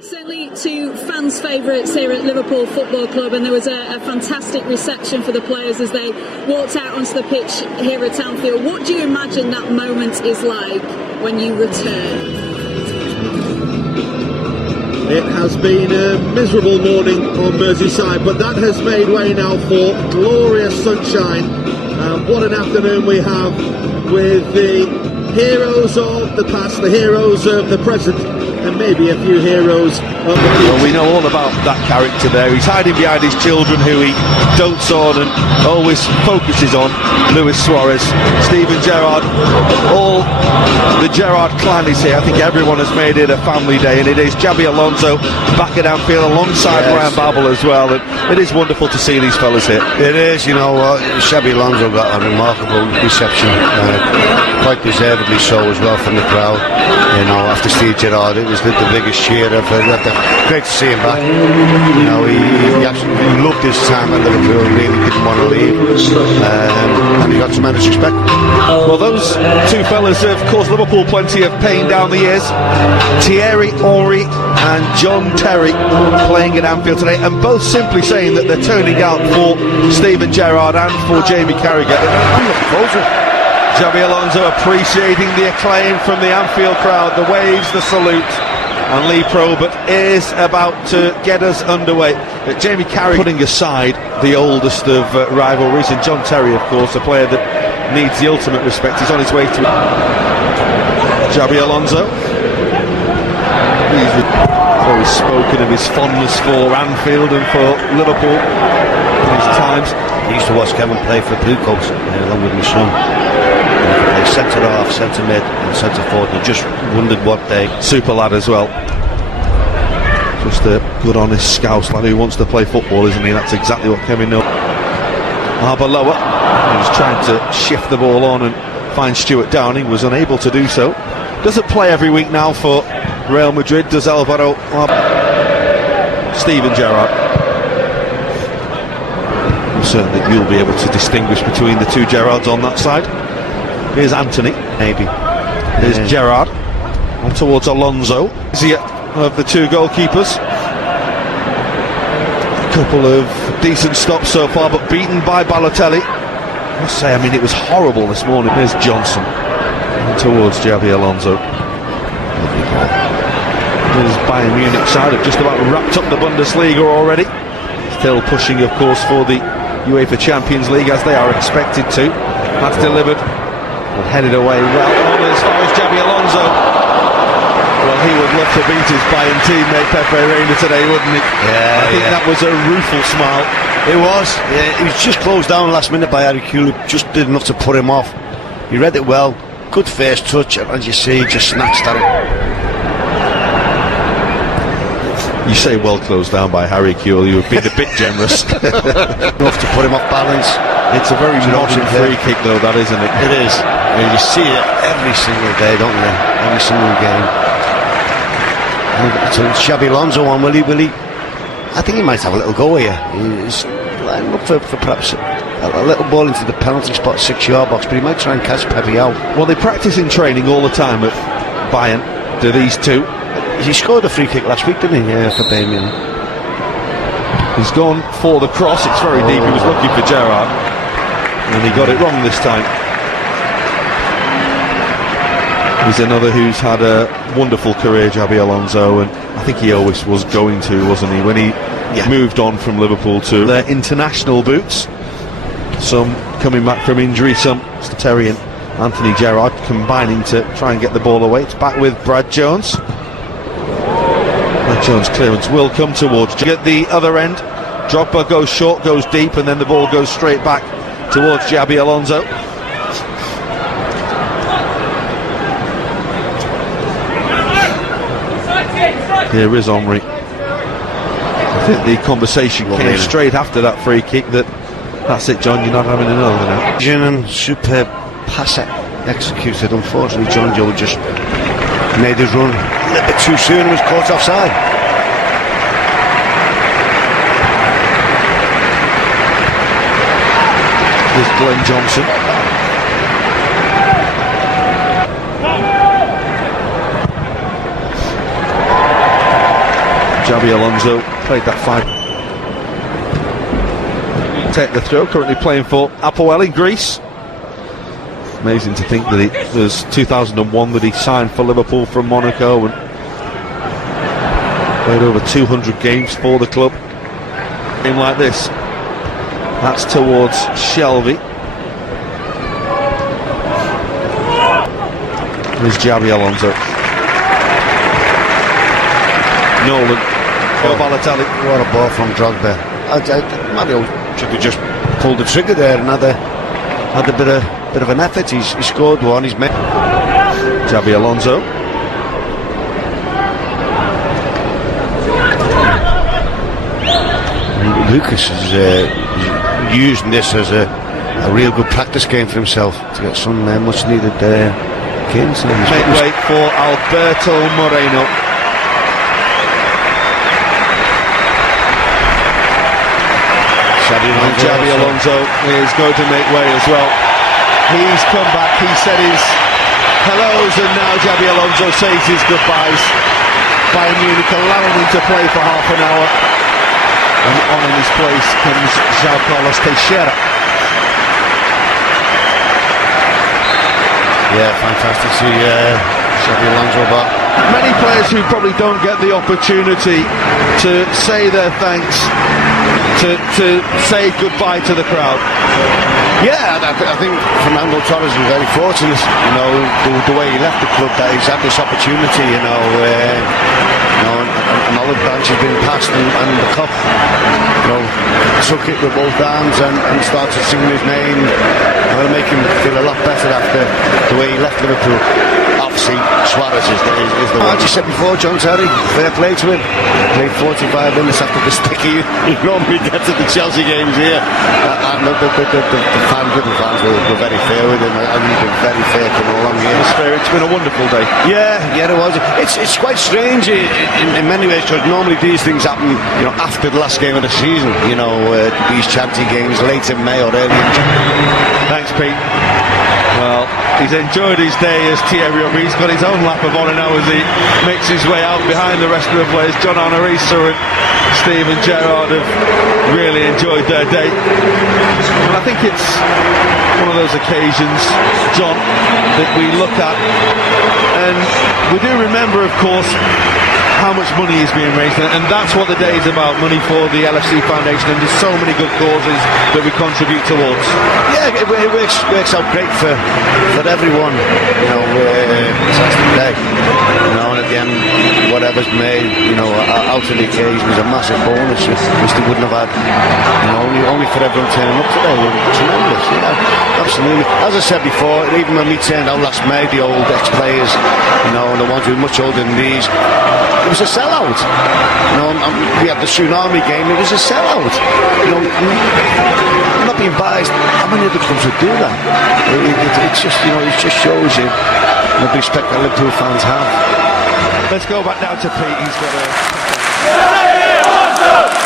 Certainly two fans' favourites here at Liverpool Football Club, and there was a fantastic reception for the players as they walked out onto the pitch here at Anfield. What do you imagine that moment is like when you return? It has been a miserable morning on Merseyside, but that has made way now for glorious sunshine. What an afternoon we have with the heroes of the past, the heroes of the present, and maybe a few heroes of the future. Well, we know all about that character there. He's hiding behind his children who he dotes on and always focuses on. Luis Suarez, Steven Gerrard, all the Gerrard clan is here. I think everyone has made it a family day, and it is Xabi Alonso back at Anfield alongside Ryan Babel as well. And it is wonderful to see these fellas here. It is, you know, Xabi Alonso got a remarkable reception, quite deservedly so as well from the crowd. You know, after Steve Gerrard, it was the biggest cheer of great to see him back. You know, he actually loved his time at Liverpool, really didn't want to leave, and he got tremendous respect. Well, those two fellas have caused Liverpool plenty of pain down the years. Thierry Henry and John Terry playing at Anfield today, and both simply saying that they're turning out for Steven Gerrard and for Jamie Carragher. Xabi Alonso appreciating the acclaim from the Anfield crowd, the waves, the salute, and Lee Probert is about to get us underway. Jamie Carragher putting aside the oldest of rivalries, and John Terry, of course, a player that needs the ultimate respect. He's on his way to Xabi Alonso. He's always spoken of his fondness for Anfield and for Liverpool in his times. He used to watch Kevin play for Blue Coats along with my son. Centre half, centre mid and centre forward. I just wondered what day. Super lad as well. Just a good honest Scouse lad who wants to play football, isn't he? That's exactly what Kevin knows. Arbeloa, he was trying to shift the ball on and find Stuart Downing, was unable to do so. Doesn't play every week now for Real Madrid, does Alvaro. Steven Gerrard. I'm certain that you'll be able to distinguish between the two Gerrards on that side. Here's Anthony, maybe. Here's Gerrard, on towards Alonso. Is he of the two goalkeepers? A couple of decent stops so far, but beaten by Balotelli. I must say, I mean, it was horrible this morning. Here's Johnson, on towards Xabi Alonso. His Bayern Munich side have just about wrapped up the Bundesliga already. Still pushing, of course, for the UEFA Champions League, as they are expected to. That's delivered. Headed away well on as far as Xabi Alonso. Well, he would love to beat his Bayern teammate Pepe Reina today, wouldn't he? Yeah, I think that was a rueful smile. It was. Yeah, he was just closed down last minute by Harry Kewell, just did enough to put him off. He read it well, good first touch, and as you see, he just snatched at it. You say well closed down by Harry Kewell, you've been a bit generous. Enough to put him off balance. It's a very modern free kick though, that isn't it? It is. And you see it every single day, don't you? Every single game. So Xabi Alonso on, will he? I think he might have a little go here. He's lining up for perhaps a little ball into the penalty spot, 6-yard box, but he might try and catch Pepe out. Well, they practice in training all the time at Bayern, do these two. He scored a free kick last week, didn't he, for Bayern Munich? He's gone for the cross, it's very deep, he was looking for Gerrard, and he got it wrong this time. He's another who's had a wonderful career, Xabi Alonso, and I think he always was going to, wasn't he, when he moved on from Liverpool to their international boots. Some coming back from injury, some Terry and Anthony Gerrard combining to try and get the ball away. It's back with Brad Jones. Brad Jones' clearance will come towards at the other end. Drogba goes short, goes deep, and then the ball goes straight back towards Xabi Alonso. Here is Henry. I think the conversation came straight after that free kick that that's it, John, you're not having another now. And superb pass executed. Unfortunately, John Joe just made his run a little bit too soon and was caught offside. There's Glenn Johnson. Xabi Alonso played that five. Take the throw, currently playing for Apoel in Greece. Amazing to think that it was 2001 that he signed for Liverpool from Monaco and played over 200 games for the club. Game like this, that's towards Shelby. There's Xabi Alonso. Nolan. Balotelli. What a ball from Drogba. Mario should have just pulled the trigger there and had a bit of an effort. He scored one. He's made. Xabi Alonso. Lucas is using this as a real good practice game for himself to get some much needed gains. Make way for Alberto Moreno. Xabi Alonso is going to make way as well. He's come back, he said his hellos, and now Xabi Alonso says his goodbyes. Bayern Munich allowing him to play for half an hour, and on in his place comes João Carlos Teixeira. Yeah, fantastic to see Xabi Alonso back. Many players who probably don't get the opportunity to say their thanks, to say goodbye to the crowd. Yeah, I think Fernando Torres was very fortunate, you know, the way he left the club, that he's had this opportunity, you know, an olive branch has been passed and the cup, you know, took it with both arms and started singing his name. It'll make him feel a lot better after the way he left Liverpool. Obviously, Suarez is the one. As you said before, John Terry, fair play to him. Played 45 minutes after the sticky he normally gets at the Chelsea games here. And the Liverpool fans were very fair with him. I think they've been very fair coming along here. It's been a wonderful day. Yeah, it was. It's quite strange in many ways, because normally these things happen, you know, after the last game of the season. You know, these charity games late in May or early in June. Thanks, Pete. Well, he's enjoyed his day as Thierry Henry. He's got his own lap of honour now as he makes his way out behind the rest of the players. John Arisa and Steven Gerrard have really enjoyed their day. And I think it's one of those occasions, John, that we look at, and we do remember, of course, how much money is being raised, and that's what the day is about, money for the LFC Foundation, and there's so many good causes that we contribute towards. Yeah, it works out great for everyone, you know, fantastic day, you know, and at the end, whatever's made, you know, out of the occasion is a massive bonus, which they wouldn't have had, you know, only for everyone turning up today. Tremendous, yeah, absolutely. As I said before, even when we turned out last May, the old ex-players, you know, and the ones who were much older than these, it was a sellout. You know, we had the tsunami game. It was a sellout. You know, I'm not being biased. How many other clubs would do that? It just, you know, it just shows you the respect that Liverpool fans have. Let's go back now to Pete. He's got a